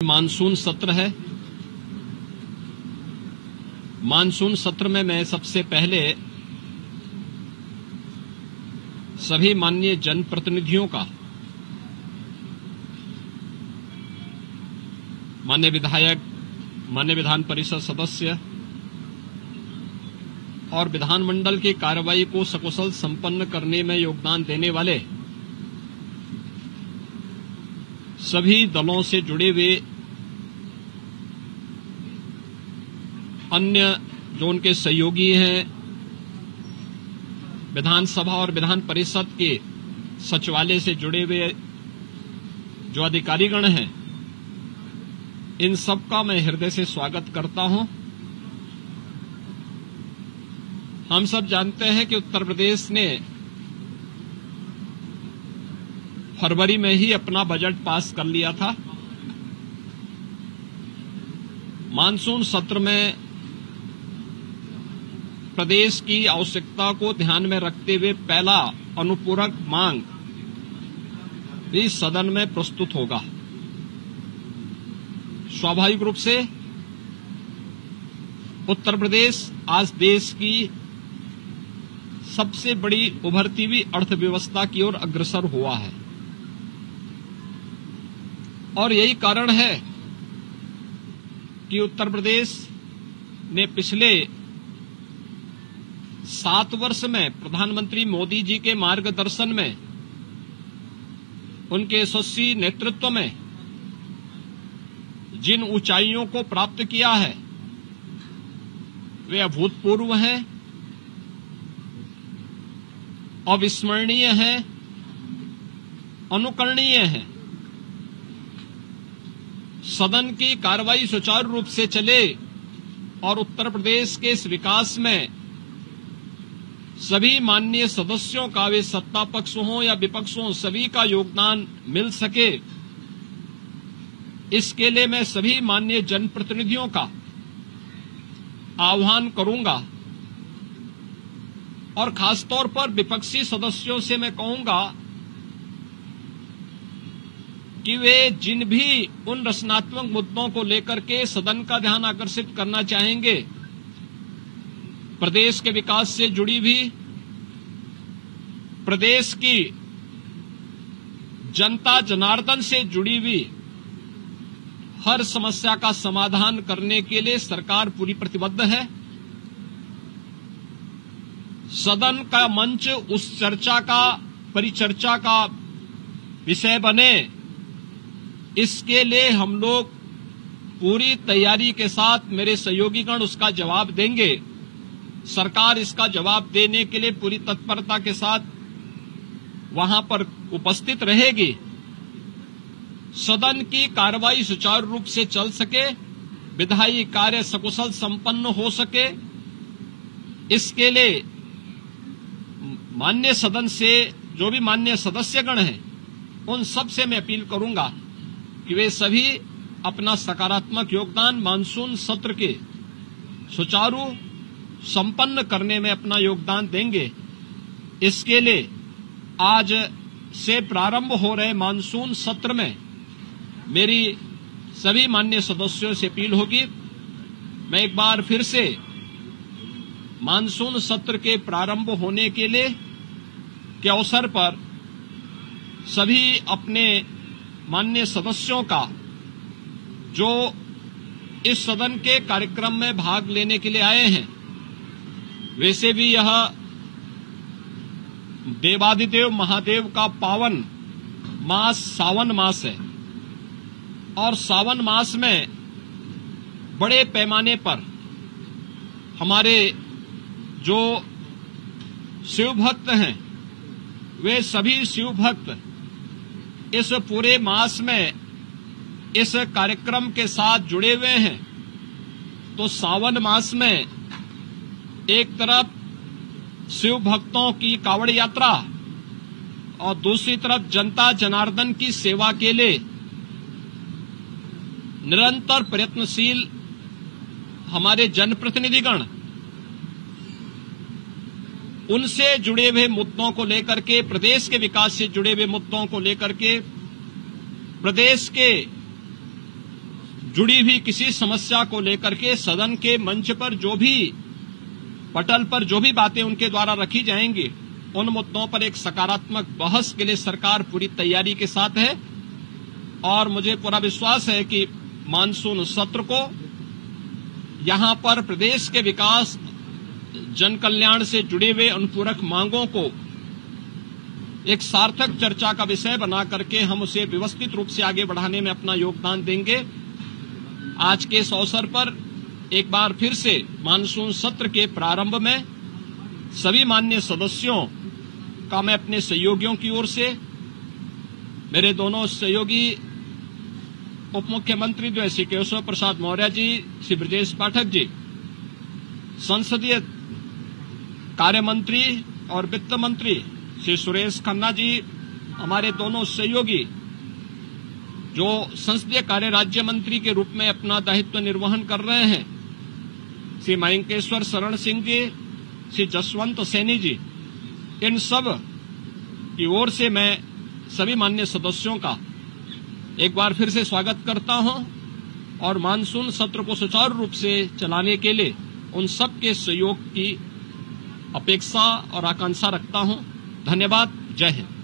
Monsoon सत्र है। Monsoon सत्र में मैं सबसे पहले सभी माननीय जनप्रतिनिधियों का, माननीय विधायक, माननीय विधान परिषद सदस्य और विधानमंडल की कार्रवाई को सकुशल संपन्न करने में योगदान देने वाले सभी दलों से जुड़े हुए अन्य जो उनके सहयोगी हैं, विधानसभा और विधान परिषद के सचिवालय से जुड़े हुए जो अधिकारीगण हैं, इन सबका मैं हृदय से स्वागत करता हूं। हम सब जानते हैं कि उत्तर प्रदेश ने फरवरी में ही अपना बजट पास कर लिया था। मानसून सत्र में प्रदेश की आवश्यकता को ध्यान में रखते हुए पहला अनुपूरक मांग इस सदन में प्रस्तुत होगा। स्वाभाविक रूप से उत्तर प्रदेश आज देश की सबसे बड़ी उभरती हुई अर्थव्यवस्था की ओर अग्रसर हुआ है और यही कारण है कि उत्तर प्रदेश ने पिछले 7 वर्ष में प्रधानमंत्री मोदी जी के मार्गदर्शन में, उनके यशस्वी नेतृत्व में जिन ऊंचाइयों को प्राप्त किया है वे अभूतपूर्व हैं, अविस्मरणीय हैं, अनुकरणीय हैं। सदन की कार्रवाई सुचारू रूप से चले और उत्तर प्रदेश के इस विकास में सभी माननीय सदस्यों का, वे सत्ता पक्ष हो या विपक्ष हो, सभी का योगदान मिल सके, इसके लिए मैं सभी माननीय जनप्रतिनिधियों का आह्वान करूंगा और खासतौर पर विपक्षी सदस्यों से मैं कहूंगा कि वे जिन भी उन रचनात्मक मुद्दों को लेकर के सदन का ध्यान आकर्षित करना चाहेंगे, प्रदेश के विकास से जुड़ी हुई, प्रदेश की जनता जनार्दन से जुड़ी हुई हर समस्या का समाधान करने के लिए सरकार पूरी प्रतिबद्ध है। सदन का मंच उस चर्चा का, परिचर्चा का विषय बने, इसके लिए हम लोग पूरी तैयारी के साथ, मेरे सहयोगीगण उसका जवाब देंगे। सरकार इसका जवाब देने के लिए पूरी तत्परता के साथ वहां पर उपस्थित रहेगी। सदन की कार्रवाई सुचारू रूप से चल सके, विधायी कार्य सकुशल संपन्न हो सके, इसके लिए माननीय सदन से जो भी माननीय सदस्यगण हैं, उन सब से मैं अपील करूंगा कि वे सभी अपना सकारात्मक योगदान मानसून सत्र के सुचारू संपन्न करने में अपना योगदान देंगे। इसके लिए आज से प्रारंभ हो रहे मानसून सत्र में मेरी सभी माननीय सदस्यों से अपील होगी। मैं एक बार फिर से मानसून सत्र के प्रारंभ होने के लिए के अवसर पर सभी अपने माननीय सदस्यों का, जो इस सदन के कार्यक्रम में भाग लेने के लिए आए हैं, वैसे भी यह देवादिदेव महादेव का पावन मास सावन मास है और सावन मास में बड़े पैमाने पर हमारे जो शिव भक्त हैं, वे सभी शिव भक्त इस पूरे मास में इस कार्यक्रम के साथ जुड़े हुए हैं। तो सावन मास में एक तरफ शिव भक्तों की कावड़ यात्रा और दूसरी तरफ जनता जनार्दन की सेवा के लिए निरंतर प्रयत्नशील हमारे जनप्रतिनिधिगण उनसे जुड़े हुए मुद्दों को लेकर के, प्रदेश के विकास से जुड़े हुए मुद्दों को लेकर के, प्रदेश के जुड़ी हुई किसी समस्या को लेकर के सदन के मंच पर पटल पर जो भी बातें उनके द्वारा रखी जाएंगी, उन मुद्दों पर एक सकारात्मक बहस के लिए सरकार पूरी तैयारी के साथ है। और मुझे पूरा विश्वास है कि मानसून सत्र को यहां पर प्रदेश के विकास, जन कल्याण से जुड़े हुए अनुपूरक मांगों को एक सार्थक चर्चा का विषय बना करके हम उसे व्यवस्थित रूप से आगे बढ़ाने में अपना योगदान देंगे। आज के इस अवसर पर एक बार फिर से मानसून सत्र के प्रारंभ में सभी माननीय सदस्यों का मैं अपने सहयोगियों की ओर से, मेरे दोनों सहयोगी उप मुख्यमंत्री जो है श्री केशव प्रसाद मौर्य जी, श्री ब्रजेश पाठक जी, संसदीय कार्य मंत्री और वित्त मंत्री श्री सुरेश खन्ना जी, हमारे दोनों सहयोगी जो संसदीय कार्य राज्य मंत्री के रूप में अपना दायित्व निर्वहन कर रहे हैं, श्री मयंकेश्वर शरण सिंह जी, श्री जसवंत सैनी जी, इन सब की ओर से मैं सभी माननीय सदस्यों का एक बार फिर से स्वागत करता हूं और मानसून सत्र को सुचारू रूप से चलाने के लिए उन सब के सहयोग की अपेक्षा और आकांक्षा रखता हूं। धन्यवाद। जय हिंद।